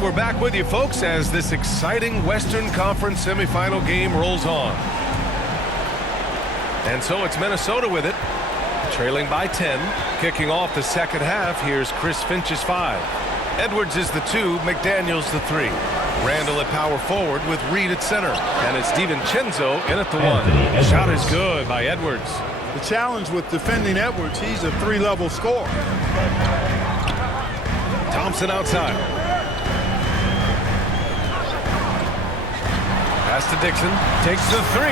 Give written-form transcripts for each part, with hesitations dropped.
And we're back with you, folks, as this exciting Western Conference semifinal game rolls on. And so it's Minnesota with it, trailing by 10. Kicking off the second half, here's Chris Finch's 5. Edwards is the 2, McDaniels the 3. Randall at power forward with Reed at center. And it's DiVincenzo in at the 1. Shot is good by Edwards. The challenge with defending Edwards, he's a 3-level scorer. Thompson outside. Pass to Dixon. Takes the 3.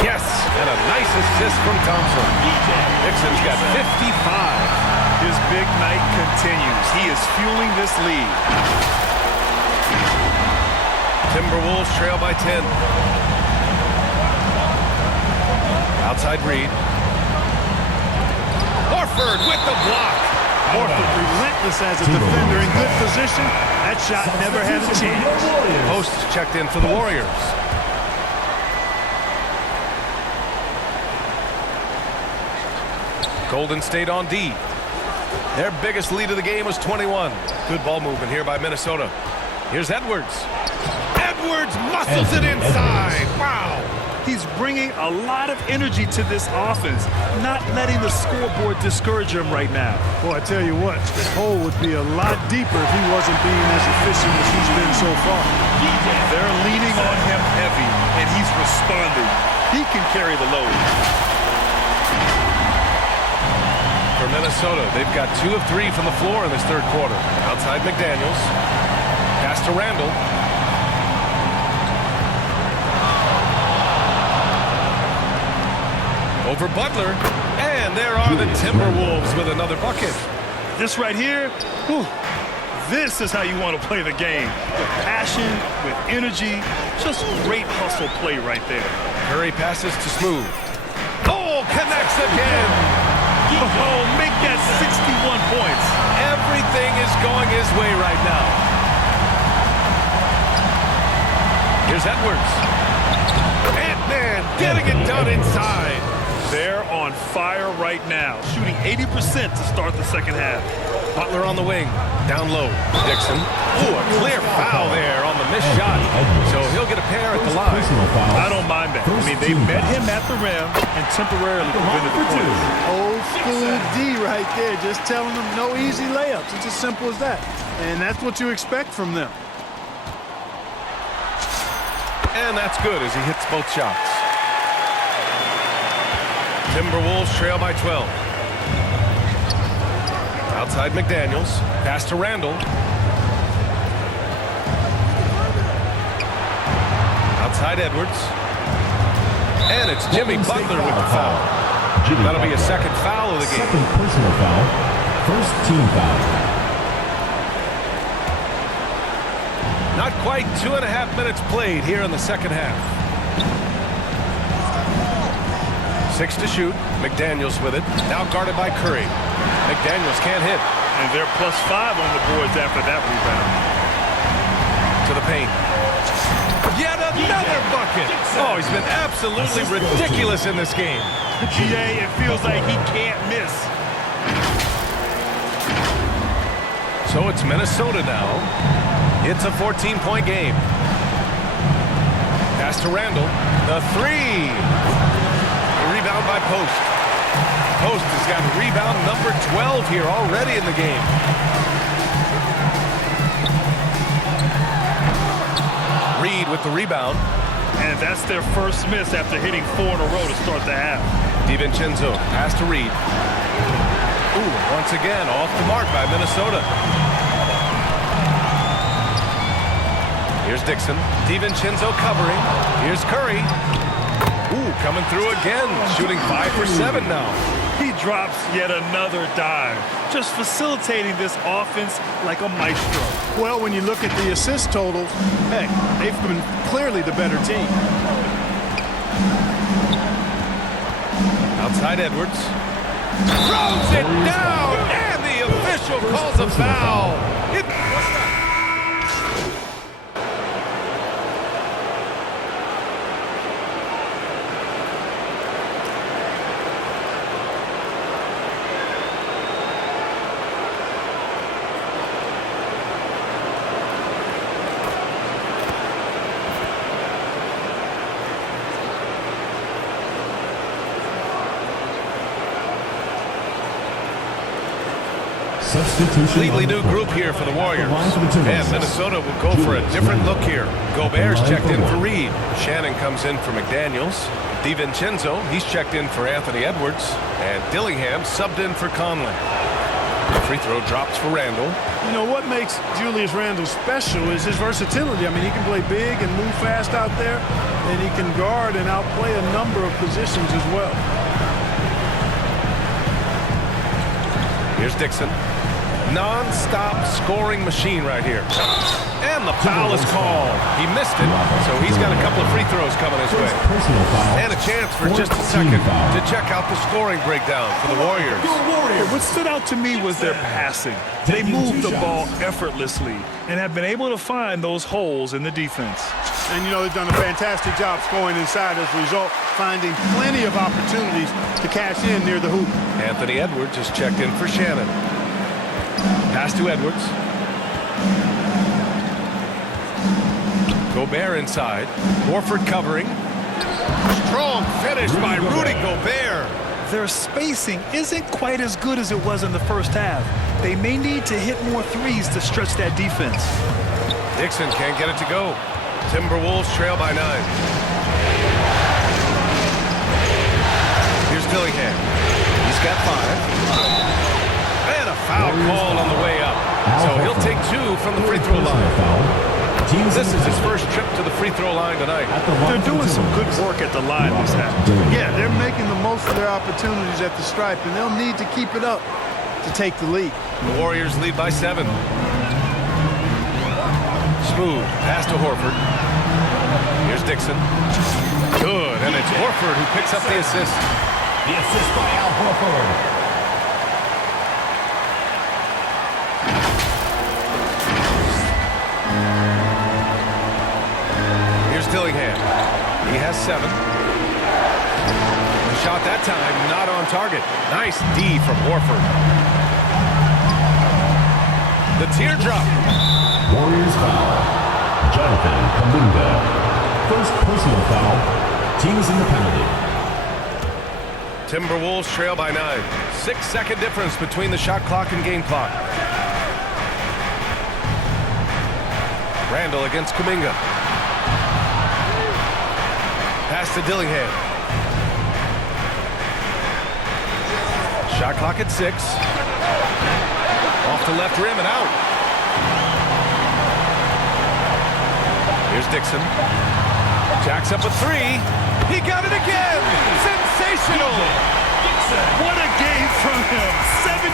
Yes! And a nice assist from Thompson. Dixon's got 55. His big night continues. He is fueling this lead. Timberwolves trail by 10. Outside Reed. Horford with the block. Horford relentless as a defender in good position. That shot never had a chance. Post checked in for the Warriors. Golden State on D. Their biggest lead of the game was 21. Good ball movement here by Minnesota. Here's Edwards. Edwards muscles it inside. Wow. He's bringing a lot of energy to this offense, not letting the scoreboard discourage him right now. Boy, I tell you what, this hole would be a lot deeper if he wasn't being as efficient as he's been so far. They're leaning on him heavy, and he's responding. He can carry the load. For Minnesota, they've got 2 of 3 from the floor in this third quarter. Outside McDaniels. Pass to Randall. Over Butler. And there are the Timberwolves with another bucket. This right here, whew, this is how you want to play the game. With passion, with energy, just great hustle play right there. Curry passes to Smooth. Oh, connects again. Oh, make that 61 points. Everything is going his way right now. Here's Edwards. Ant-Man getting it done inside. They're on fire right now, shooting 80% to start the second half. Butler on the wing, down low. Dixon. Ooh, a clear foul there on the missed shot. So he'll get a pair at the line. I don't mind that. I mean, they met him at the rim and temporarily prevented the points. Old school D right there, just telling them no easy layups. It's as simple as that. And that's what you expect from them. And that's good as he hits both shots. Timberwolves trail by 12. Outside McDaniels. Pass to Randall. Outside Edwards. And it's Jimmy Butler with the foul. That'll be a second foul of the game. Second personal foul. First team foul. Not quite 2.5 minutes played here in the second half. 6 to shoot. McDaniels with it. Now guarded by Curry. McDaniels can't hit. And they're +5 on the boards after that rebound. To the paint. Yet another bucket. Oh, he's been absolutely ridiculous in this game. GA, it feels like he can't miss. So it's Minnesota now. It's a 14-point game. Pass to Randall. The 3. Rebound by Post. Post has got rebound number 12 here already in the game. Reed with the rebound. And that's their first miss after hitting 4 in a row to start the half. DiVincenzo, pass to Reed. Ooh, once again, off the mark by Minnesota. Here's Dixon. DiVincenzo covering. Here's Curry. Ooh, coming through again. Shooting 5 for 7 now. He drops yet another dive. Just facilitating this offense like a maestro. Well, when you look at the assist totals, hey, they've been clearly the better team. Outside Edwards. Throws it down, and the official calls a foul. Substitution. Completely new group here for the Warriors. And Minnesota will go for a different look here. Gobert's checked in for Reed. Shannon comes in for McDaniels. DiVincenzo, he's checked in for Anthony Edwards. And Dillingham subbed in for Conley. The free throw drops for Randall. You know, what makes Julius Randle special is his versatility. I mean, he can play big and move fast out there, and he can guard and outplay a number of positions as well. Here's Dixon. Non-stop scoring machine right here. And the foul is called. He missed it, so he's got a couple of free throws coming his way. And a chance for just a second to check out the scoring breakdown for the Warriors. What stood out to me was their passing. They moved the ball effortlessly and have been able to find those holes in the defense. And, you know, they've done a fantastic job scoring inside as a result, finding plenty of opportunities to cash in near the hoop. Anthony Edwards is checked in for Shannon. Pass to Edwards. Gobert inside. Horford covering. Strong finish by Rudy Gobert. Their spacing isn't quite as good as it was in the first half. They may need to hit more threes to stretch that defense. Dixon can't get it to go. Timberwolves trail by 9. Here's Dillingham. He's got 5. And a foul call on the way up. So he'll take 2 from the free throw line. This is his first trip to the free throw line tonight. They're doing some good work at the line this half. Yeah, they're making the most of their opportunities at the stripe, and they'll need to keep it up to take the lead. The Warriors lead by 7. Smooth pass to Horford. Here's Dixon. Good, and it's Horford who picks up the assist. The assist by Al Horford. Here's Dillingham. He has 7. The shot that time not on target. Nice D from Horford. The teardrop. Warriors foul. Jonathan Kuminga. First personal foul. Team is in the penalty. Timberwolves trail by 9. 6-second difference between the shot clock and game clock. Randall against Kuminga. Pass to Dillingham. Shot clock at 6. Off the left rim and out. Here's Dixon. Jacks up a 3. He got it again. Sensational. What a game from him. 72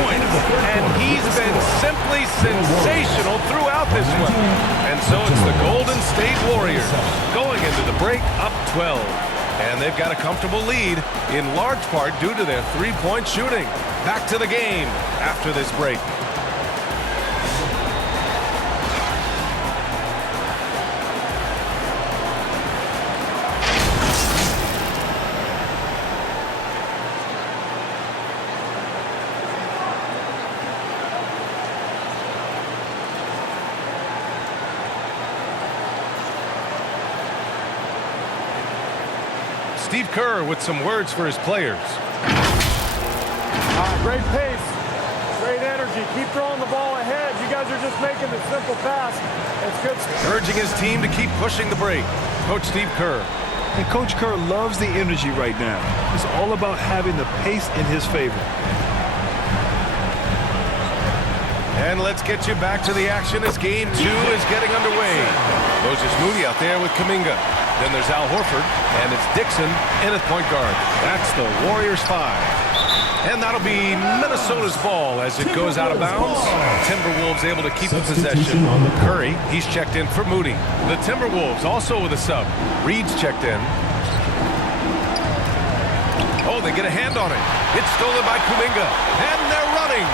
points. And he's been simply sensational throughout this one. And so it's the Golden State Warriors going into the break up 12. And they've got a comfortable lead in large part due to their three-point shooting. Back to the game after this break. Steve Kerr with some words for his players. Great pace, great energy. Keep throwing the ball ahead. You guys are just making the simple pass. It's good. Urging his team to keep pushing the break. Coach Steve Kerr. And Coach Kerr loves the energy right now. It's all about having the pace in his favor. And let's get you back to the action as game 2 is getting underway. Moses Moody out there with Kuminga. Then there's Al Horford, and it's Dixon in at point guard. That's the Warriors 5. And that'll be Minnesota's ball as it goes out of bounds. Timberwolves able to keep the possession. Curry, he's checked in for Moody. The Timberwolves also with a sub. Reed's checked in. Oh, they get a hand on it. It's stolen by Kuminga, and they're running.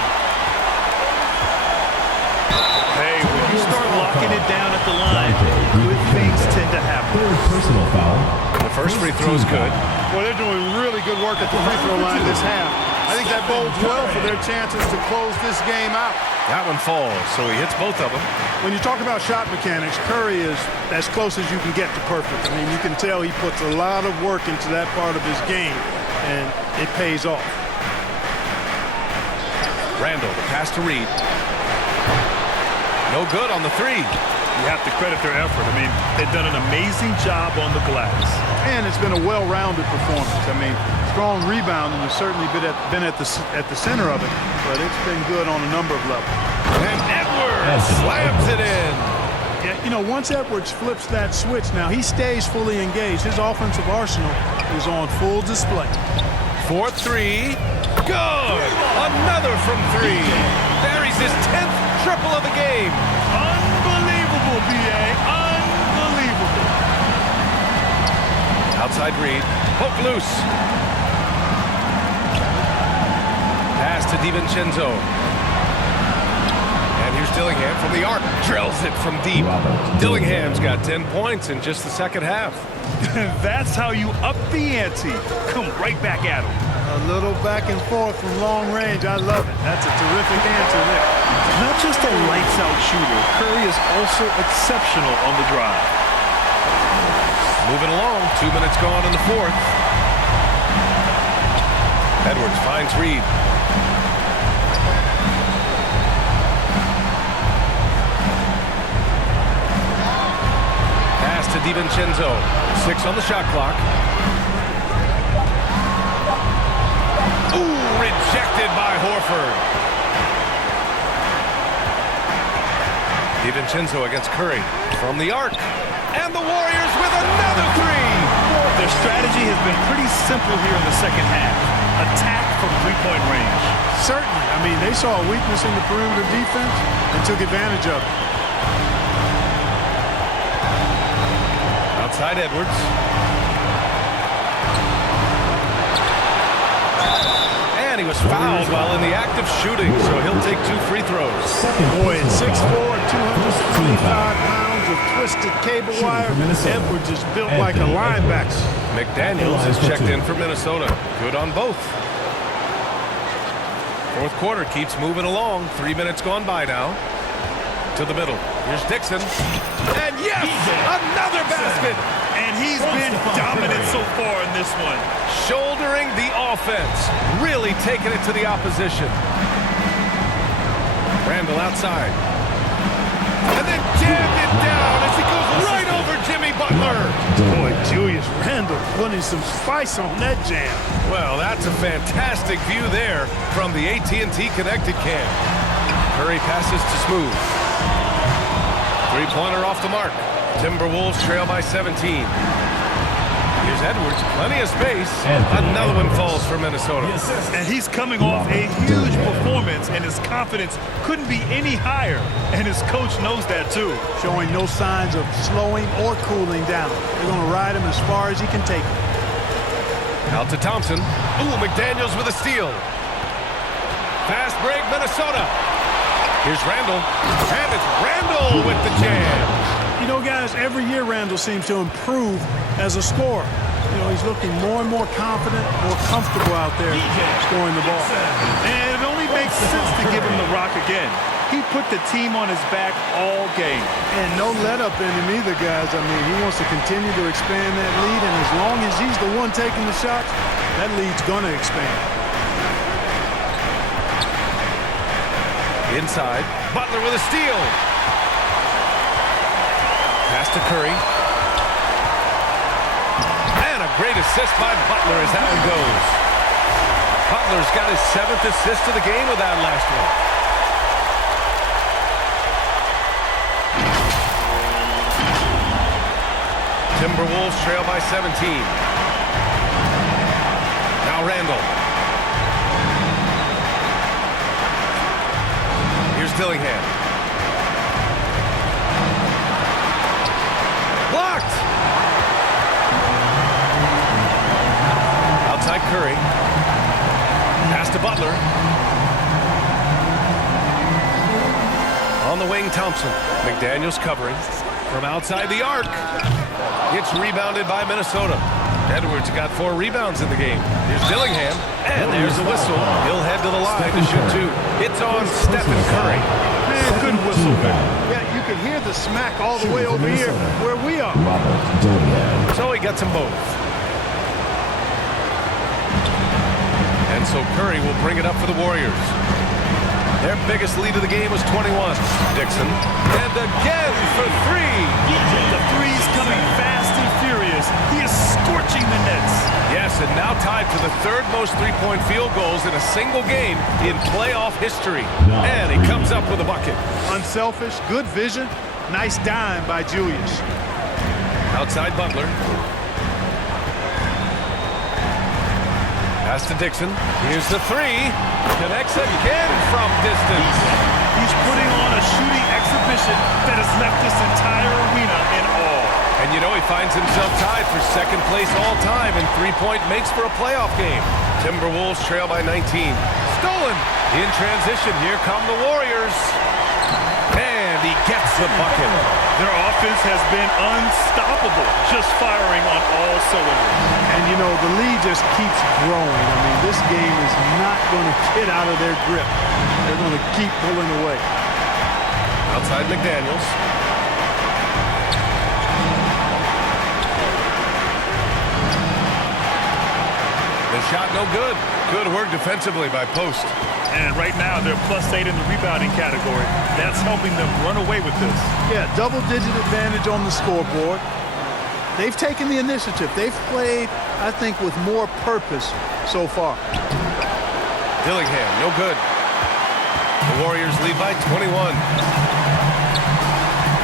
Hey, when you start locking it down at the line, good things tend to happen. Third personal foul. The first free throw is good. Well, they're doing really good work at the free throw line this half. I think that bodes well for their chances to close this game out. That one falls, so he hits both of them. When you talk about shot mechanics, Curry is as close as you can get to perfect. I mean, you can tell he puts a lot of work into that part of his game, and it pays off. Randall, the pass to Reed. No good on the three. You have to credit their effort. I mean, they've done an amazing job on the glass. And it's been a well-rounded performance. I mean, strong rebounding has certainly been at the center of it, but it's been good on a number of levels. And Edwards slams it in. Yeah, you know, once Edwards flips that switch, now he stays fully engaged. His offensive arsenal is on full display. 4-3. Good. Another from three. Buries his 10th triple of the game. Unbelievable, B.A. Unbelievable. Outside Reed. Hook loose. Pass to DiVincenzo. And here's Dillingham from the arc. Drills it from deep. Dillingham's got 10 points in just the second half. That's how you up the ante. Come right back at him. A little back and forth from long range. I love it. That's a terrific answer there. Not just a lights-out shooter, Curry is also exceptional on the drive. Moving along, 2 minutes gone in the fourth. Edwards finds Reed. Pass to DiVincenzo. 6 on the shot clock. Ooh, rejected by Horford. DiVincenzo against Curry from the arc. And the Warriors with another three. Their strategy has been pretty simple here in the second half. Attack from three-point range. Certainly. I mean, they saw a weakness in the perimeter defense and took advantage of it. Outside Edwards. And he was fouled while in the act of shooting, so he'll take 2 free throws. Boy, at 6'4", 225 pounds of twisted cable wire, Edwards is built like a linebacker. McDaniels is checked in for Minnesota. Good on both. Fourth quarter keeps moving along. 3 minutes gone by now. To the middle. Here's Dixon. And yes, another basket. And he's been dominant so far in this one. Shouldering the offense. Really taking it to the opposition. Randall outside. And then jammed it down as he goes right over Jimmy Butler. Boy, Julius Randle putting some spice on that jam. Well, that's a fantastic view there from the AT&T Connected Cam. Curry passes to Smooth. Three-pointer off the mark. Timberwolves trail by 17. Here's Edwards, plenty of space. Another one falls for Minnesota. And he's coming off a huge performance, and his confidence couldn't be any higher. And his coach knows that, too. Showing no signs of slowing or cooling down. They're going to ride him as far as he can take him. Out to Thompson. Ooh, McDaniels with a steal. Fast break, Minnesota. Here's Randall. And it's Randall with the jam. You know, guys, every year Randall seems to improve as a scorer. You know, he's looking more and more confident, more comfortable out there scoring the ball. And it only makes sense to give him the rock again. He put the team on his back all game. And no let-up in him either, guys. I mean, he wants to continue to expand that lead, and as long as he's the one taking the shots, that lead's going to expand. Inside, Butler with a steal. Pass to Curry. And a great assist by Butler as that one goes. Butler's got his 7th assist of the game with that last one. Timberwolves trail by 17. Now Randall. Here's Dillingham. Blocked! Outside Curry. Pass to Butler. On the wing, Thompson. McDaniels covering. From outside the arc. It's rebounded by Minnesota. Edwards got 4 rebounds in the game. Here's Dillingham. And there's the whistle. He'll head to the line to shoot 2. It's on Stephen Curry. Man, good whistle. Yeah, you can hear the smack all the way over here where we are. So he gets them both. And so Curry will bring it up for the Warriors. Their biggest lead of the game was 21. Dixon. And again for three. The three's coming fast and furious. He is scorching the nets. Yes, and now tied for the third most three-point field goals in a single game in playoff history. And he comes up with a bucket. Unselfish, good vision. Nice dime by Julius. Outside Butler. Pass to Dixon. Here's the three. Connects again from distance. He's putting on a shooting exhibition that has left this entire arena in awe. And you know he finds himself tied for second place all time in three-point makes for a playoff game. Timberwolves trail by 19. Stolen. In transition, here come the Warriors. And he gets the bucket. Their offense has been unstoppable, just firing on all cylinders. And, you know, the lead just keeps growing. I mean, this game is not going to get out of their grip. They're going to keep pulling away. Outside McDaniels. The shot no good. Good work defensively by Post. And right now, they're +8 in the rebounding category. That's helping them run away with this. Yeah, double-digit advantage on the scoreboard. They've taken the initiative. They've played, I think, with more purpose so far. Dillingham, no good. The Warriors lead by 21.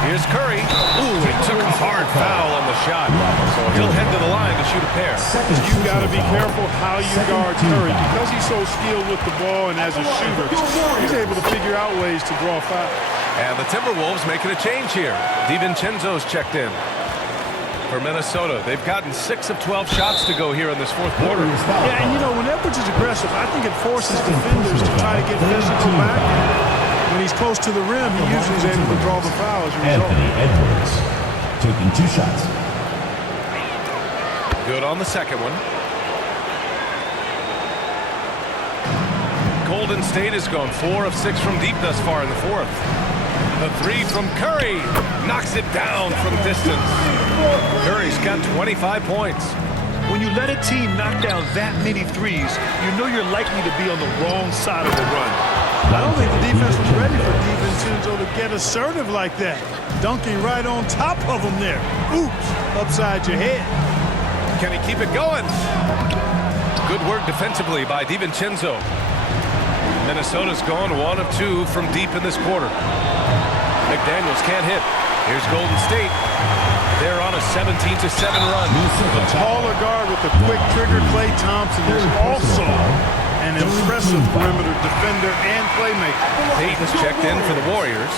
Here's Curry. Ooh, he took a hard foul on the shot. So he'll head to the line to shoot a pair. You've got to be careful how you guard Curry. Because he's so skilled with the ball and as a shooter, he's able to figure out ways to draw a foul. And the Timberwolves making a change here. DiVincenzo's checked in. For Minnesota, they've gotten 6 of 12 shots to go here in this fourth quarter. Yeah, and you know, when Edwards is aggressive, I think it forces defenders to try to get physical back. When he's close to the rim, he usually is able to draw the foul as a result. Anthony Edwards taking 2 shots. Good on the second one. Golden State has gone 4 of 6 from deep thus far in the fourth. The three from Curry knocks it down from distance. Curry's got 25 points. When you let a team knock down that many threes, you know you're likely to be on the wrong side of the run. I don't think the defense was ready for DiVincenzo to get assertive like that. Dunking right on top of him there. Oops, upside your head. Can he keep it going? Good work defensively by DiVincenzo. Minnesota's gone 1 of 2 from deep in this quarter. McDaniels can't hit. Here's Golden State. They're on a 17-7 run. The taller guard with the quick trigger, Klay Thompson, is also an impressive perimeter defender and playmaker. Payton's checked in for the Warriors.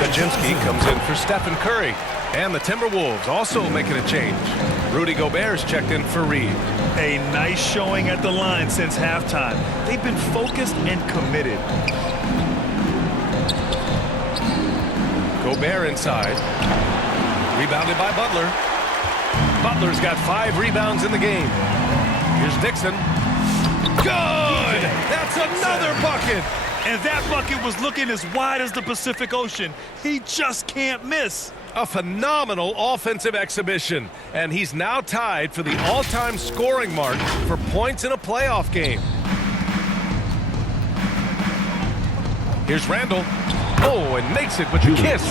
Baczynski comes in for Stephen Curry. And the Timberwolves also making a change. Rudy Gobert's checked in for Reed. A nice showing at the line since halftime. They've been focused and committed. Gobert inside. Rebounded by Butler. Butler's got 5 rebounds in the game. Here's Dixon. Good! That's another bucket! And that bucket was looking as wide as the Pacific Ocean. He just can't miss. A phenomenal offensive exhibition. And he's now tied for the all-time scoring mark for points in a playoff game. Here's Randall. Oh, and makes it with a kiss.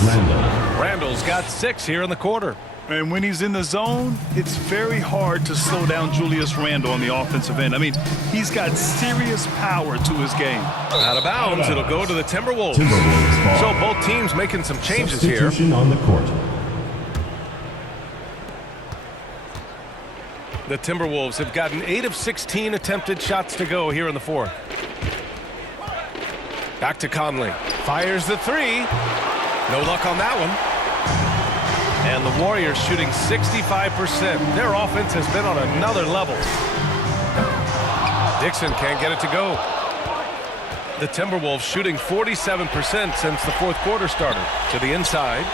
Randall's got 6 here in the quarter. And when he's in the zone, it's very hard to slow down Julius Randle on the offensive end. I mean, he's got serious power to his game. Out of bounds, it'll go to the Timberwolves. So both teams making some changes here. Substitution on the court. The Timberwolves have gotten 8 of 16 attempted shots to go here in the fourth. Back to Conley. Fires the 3. No luck on that one. And the Warriors shooting 65%. Their offense has been on another level. Dixon can't get it to go. The Timberwolves shooting 47% since the fourth quarter started. To the inside.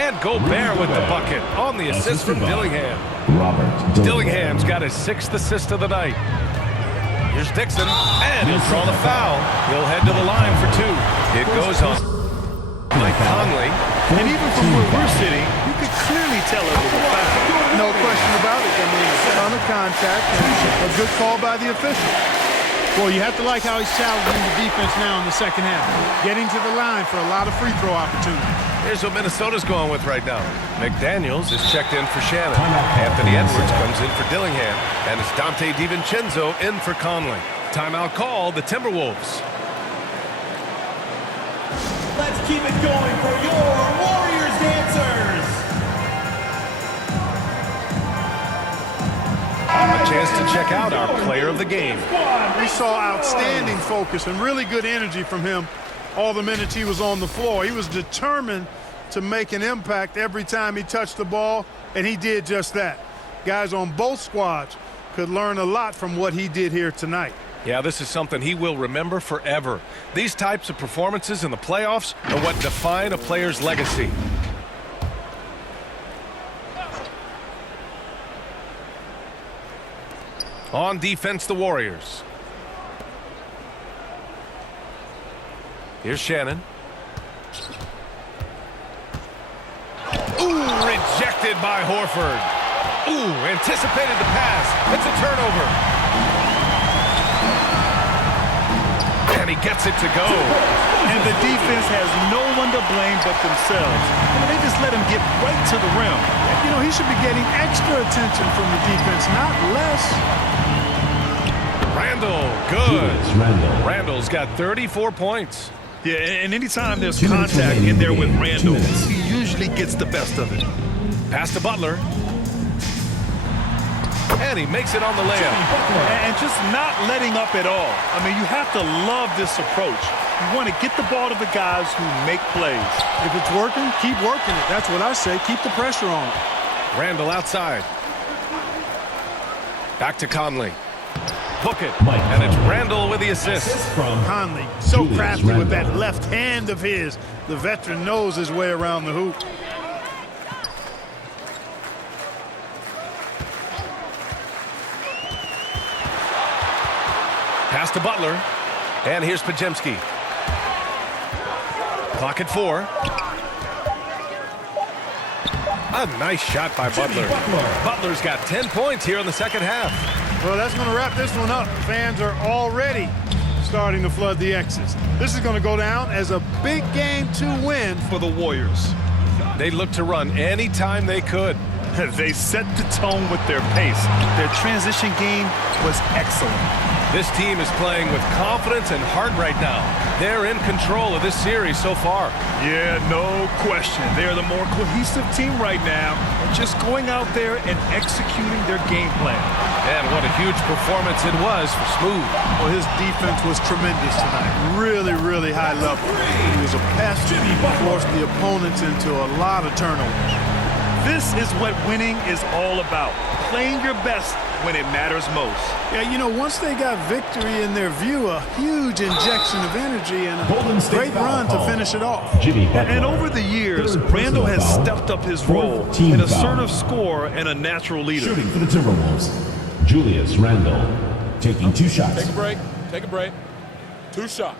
And Gobert with the bucket on the assist from Dillingham. Dillingham's got his 6th assist of the night. Here's Dixon, and he'll draw the foul. He'll head to the line for 2. It goes on Mike Conley. And even from where we're sitting, you could clearly tell it was a foul. No question about it. I mean, a ton of contact and a good call by the official. Well, you have to like how he's challenging the defense now in the second half. Getting to the line for a lot of free throw opportunities. Here's what Minnesota's going with right now. McDaniels is checked in for Shannon. Anthony Edwards comes in for Dillingham. And it's Dante DiVincenzo in for Conley. Timeout call, the Timberwolves. Let's keep it going for your Warriors dancers. A chance to check out our player of the game. We saw outstanding focus and really good energy from him all the minutes he was on the floor. He was determined to make an impact every time he touched the ball, and he did just that. Guys on both squads could learn a lot from what he did here tonight. Yeah, this is something he will remember forever. These types of performances in the playoffs are what define a player's legacy. On defense, the Warriors. Here's Shannon. Ooh, rejected by Horford. Ooh, anticipated the pass. It's a turnover. And he gets it to go. And the defense has no one to blame but themselves. They just let him get right to the rim. You know, he should be getting extra attention from the defense, not less. Randall, good. Randall's got 34 points. Yeah, and anytime there's contact in there with Randall, he usually gets the best of it. Pass to Butler. And he makes it on the layup. And just not letting up at all. I mean, you have to love this approach. You want to get the ball to the guys who make plays. If it's working, keep working it. That's what I say. Keep the pressure on. Randall outside. Back to Conley. Hook it. And it's Randall with the assist. From Conley. So crafty with that left hand of his. The veteran knows his way around the hoop. Pass to Butler. And here's Pajemski. Clock at 4. A nice shot by Butler. Butler's got 10 points here in the second half. Well, that's going to wrap this one up. Fans are already starting to flood the X's. This is going to go down as a big game to win for the Warriors. They looked to run anytime they could. They set the tone with their pace. Their transition game was excellent. This team is playing with confidence and heart right now. They're in control of this series so far. Yeah, no question. They're the more cohesive team right now, just going out there and executing their game plan. And what a huge performance it was for Smooth. Well, his defense was tremendous tonight. Really, really high level. He was a pest. He forced the opponents into a lot of turnovers. This is what winning is all about. Playing your best when it matters most. Yeah, you know, once they got victory in their view, a huge injection of energy and a great run to finish it off. And over the years, Randall has stepped up his role, an assertive scorer and a natural leader. Shooting for the Timberwolves, Julius Randle, taking 2 shots. Take a break. Take a break. 2 shots.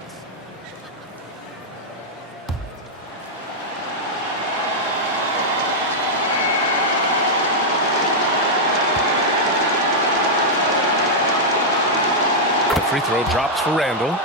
Free throw drops for Randall.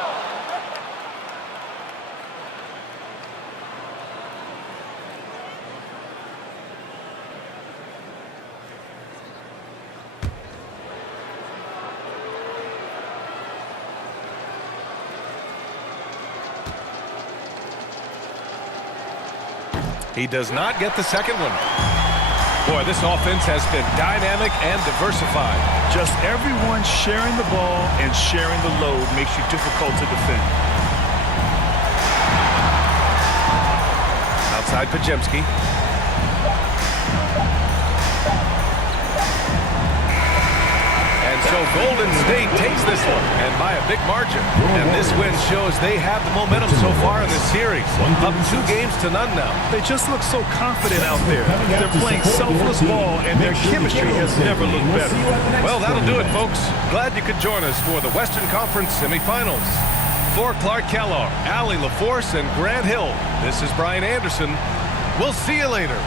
He does not get the second one. Boy, this offense has been dynamic and diversified. Just everyone sharing the ball and sharing the load makes you difficult to defend. Outside Pajemski. And so Golden State takes this one, and by a big margin. And this win shows they have the momentum so far in this series. Up 2 games to none now. They just look so confident out there. They're playing selfless ball, and their chemistry has never looked better. Well, that'll do it, folks. Glad you could join us for the Western Conference semifinals. For Clark Kellogg, Allie LaForce, and Grant Hill, this is Brian Anderson. We'll see you later.